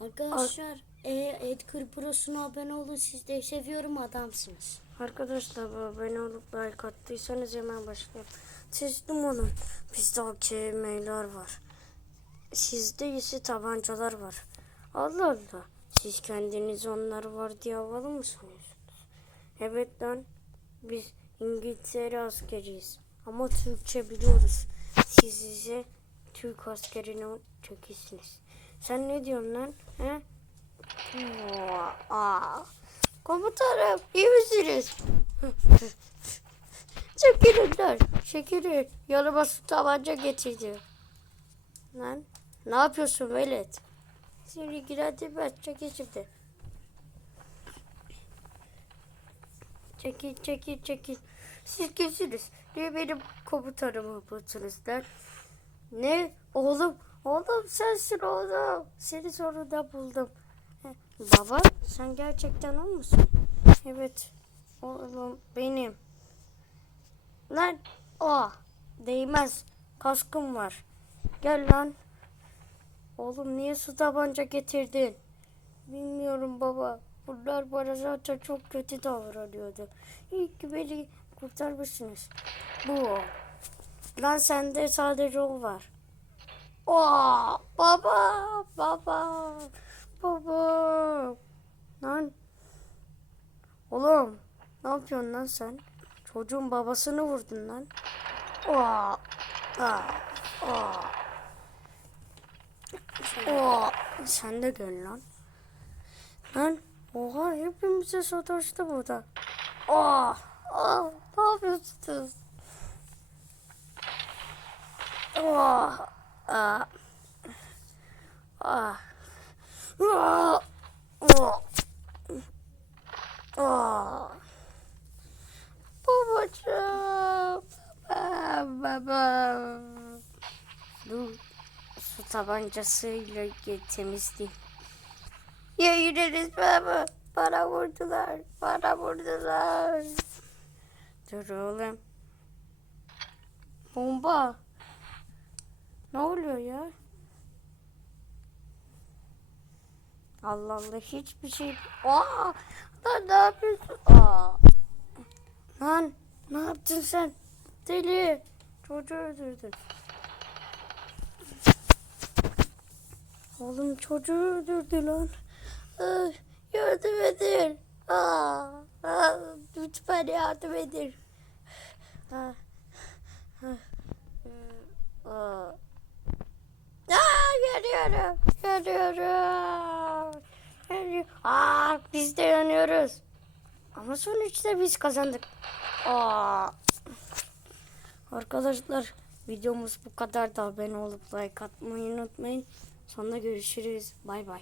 Arkadaşlar e, Edgar Pro'suna abone olun. Siz de seviyorum adamsınız. Arkadaşlar abone olup like attıysanız hemen başlayalım. Teslim olun. Bizde AKM'ler var. Sizde ise tabancalar var. Allah Allah. Siz kendiniz onlar var diye havalı mı sanıyorsunuz? Evet lan. Biz İngiltere askeriyiz. Ama Türkçe biliyoruz. Siz ise Türk askerine çökesiniz. Sen ne diyorsun lan? He? Aa, komutanım iyi misiniz? Çekilin lan. Çekilin. Yanıma su tabanca getirdi. Lan ne yapıyorsun velet? Seni ilgilendirmez. Çekil şimdi. Çekil çekil çekil. Siz kimsiniz? Niye benim komutanımı bulsunuz lan? Ne? Oğlum. Oğlum sensin oğlum. Seni sonunda buldum. Baba sen gerçekten o musun? Evet. Oğlum benim. Lan o değmez. Kaskım var. Gel lan. Oğlum niye su tabanca getirdin? Bilmiyorum baba. Bunlar bana zaten çok kötü davranıyordu. İyi ki beni kurtarmışsınız. Bu o. Lan sende sadece o var. Oo, baba, baba, baba. Lan. Oğlum, ne yapıyorsun lan sen? Çocuğun babasını vurdun lan. Oo, aa, oo. Oo, sen de gel lan. Lan, oha hepimize sataştı burada. Oo, oo, ne yapıyorsunuz? Aa. Ah. Ah. Ah. Ah. Babacığım. Baba. Dur. Su tabancasıyla temizleyeyim. Ya yüreriz baba. Bana vurdular. Bana vurdular. Dur oğlum. Bomba. Ne oluyor ya? Allah Allah hiçbir şey. Aa! Ne yapıyorsun? Aa! Lan ne yaptın sen? Deli. Çocuğu öldürdün. Oğlum çocuğu öldürdü lan. Ay, yardım edin. Aa, aa, lütfen yardım edin. Aa, aa, aa. Aa, yanıyorum. Yanıyorum. Yanıyorum. Aa, biz de yanıyoruz. Ama sonuçta biz kazandık. Aa. Arkadaşlar videomuz bu kadar da abone olup like atmayı unutmayın. Sonra görüşürüz. Bay bay.